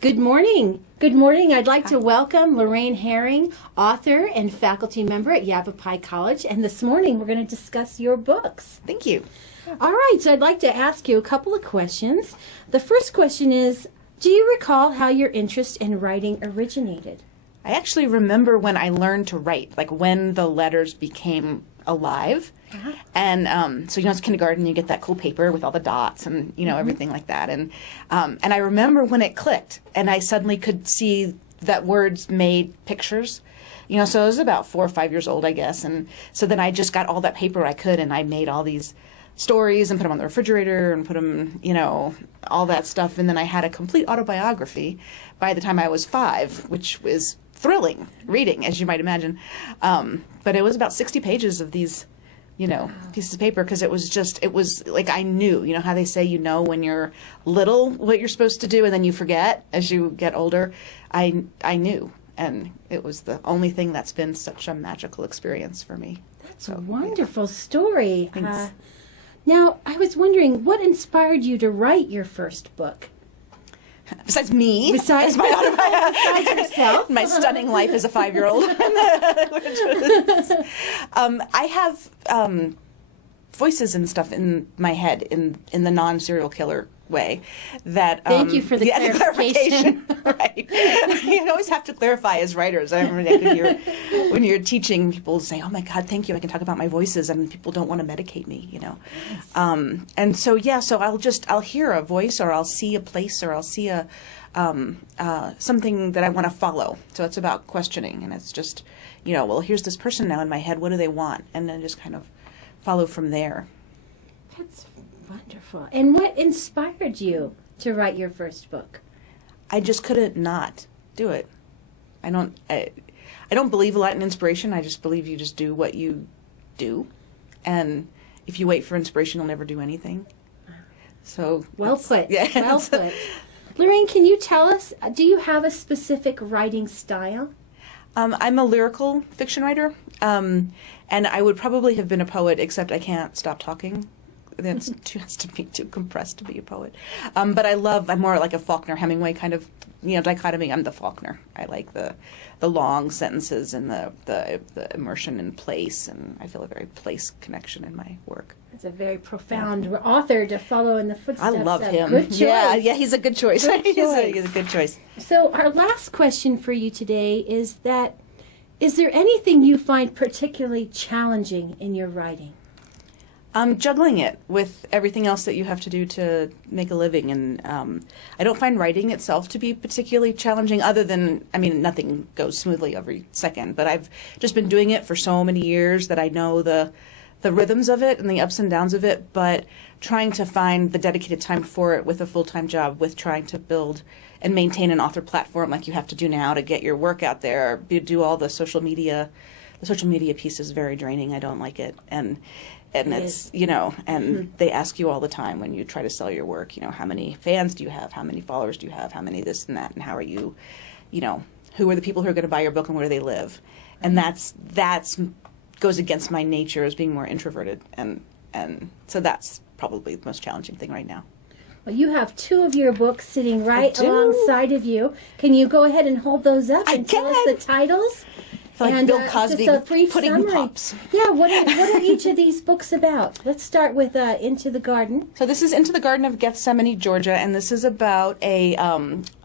Good morning. Good morning. I'd like to welcome Lorraine Herring, author and faculty member at Yavapai College. And this morning we're going to discuss your books. Thank you. All right. So I'd like to ask you a couple of questions. The first question is, do you recall how your interest in writing originated? I actually remember when I learned to write, like when the letters became alive. And so, it's kindergarten, you get that cool paper with all the dots and, everything like that. And I remember when it clicked and I suddenly could see that words made pictures. So I was about 4 or 5 years old, I guess. And so then I just got all that paper I could and I made all these stories and put them on the refrigerator and put them, all that stuff. And then I had a complete autobiography by the time I was 5, which was thrilling reading, as you might imagine. But it was about 60 pages of these, pieces of paper, because it was like I knew, how they say, when you're little what you're supposed to do and then you forget as you get older. I knew, and it was the only thing that's been such a magical experience for me. That's a wonderful story. Thanks. Now, I was wondering, what inspired you to write your first book? Besides me, Besides yourself, my stunning life as a 5-year-old. I have voices and stuff in my head in the non-serial killer way. That thank you for the clarification. Right, you always have to clarify as writers. I remember I could hear when you're teaching people say, "Oh my God, thank you! I can talk about my voices," and people don't want to medicate me, Yes. And so so I'll hear a voice, or I'll see a place, or I'll see a something that I want to follow. So it's about questioning, and it's just well, here's this person now in my head. What do they want? And then just kind of follow from there. That's wonderful. And what inspired you to write your first book? I just couldn't not do it. I don't believe a lot in inspiration. I just believe you just do what you do, and if you wait for inspiration, you'll never do anything. So well put. Yeah. Well put. Lorraine, can you tell us? Do you have a specific writing style? I'm a lyrical fiction writer, and I would probably have been a poet, except I can't stop talking. That's has to be too compressed to be a poet. But I'm more like a Faulkner Hemingway kind of dichotomy. I'm the Faulkner. I like the long sentences and the immersion in place, and I feel a very place connection in my work. It's a very profound author to follow in the footsteps. I love him. Good choice. Yeah, he's a good choice. Good He's choice. a good choice. So our last question for you today is there anything you find particularly challenging in your writing? Juggling it with everything else that you have to do to make a living. And I don't find writing itself to be particularly challenging, other than, nothing goes smoothly every second. But I've just been doing it for so many years that I know the rhythms of it and the ups and downs of it. But trying to find the dedicated time for it with a full-time job, with trying to build and maintain an author platform like you have to do now to get your work out there, do all the social media. The social media piece is very draining. I don't like it. And it's, they ask you all the time when you try to sell your work, how many fans do you have? How many followers do you have? How many this and that? And how are you, who are the people who are going to buy your book and where do they live? And that's goes against my nature as being more introverted. And so that's probably the most challenging thing right now. Well, you have 2 of your books sitting right alongside of you. Can you go ahead and hold those up and tell us the titles? I feel like Bill Cosby just a brief pudding summary. pops. Yeah, what are each of these books about? Let's start with Into the Garden. So this is Into the Garden of Gethsemane, Georgia, and this is about a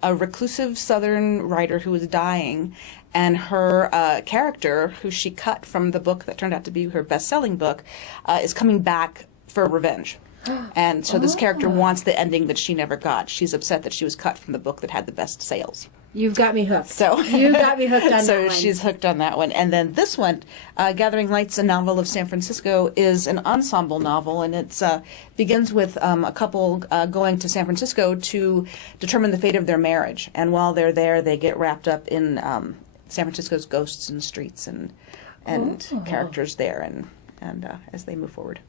reclusive Southern writer who is dying, and her character, who she cut from the book that turned out to be her best-selling book, is coming back for revenge. And so this character wants the ending that she never got. She's upset that she was cut from the book that had the best sales. You've got me hooked. So you got me hooked on that so one. she's hooked on that one. And then this one, Gathering Lights, a novel of San Francisco, is an ensemble novel, and it begins with a couple going to San Francisco to determine the fate of their marriage. And while they're there, they get wrapped up in San Francisco's ghosts and streets and characters there, and as they move forward.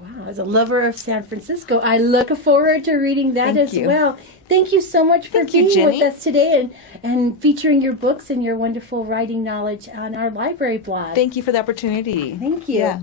Wow, as a lover of San Francisco, I look forward to reading that as well. Thank you so much for being with us today and featuring your books and your wonderful writing knowledge on our library blog. Thank you for the opportunity. Thank you. Yeah.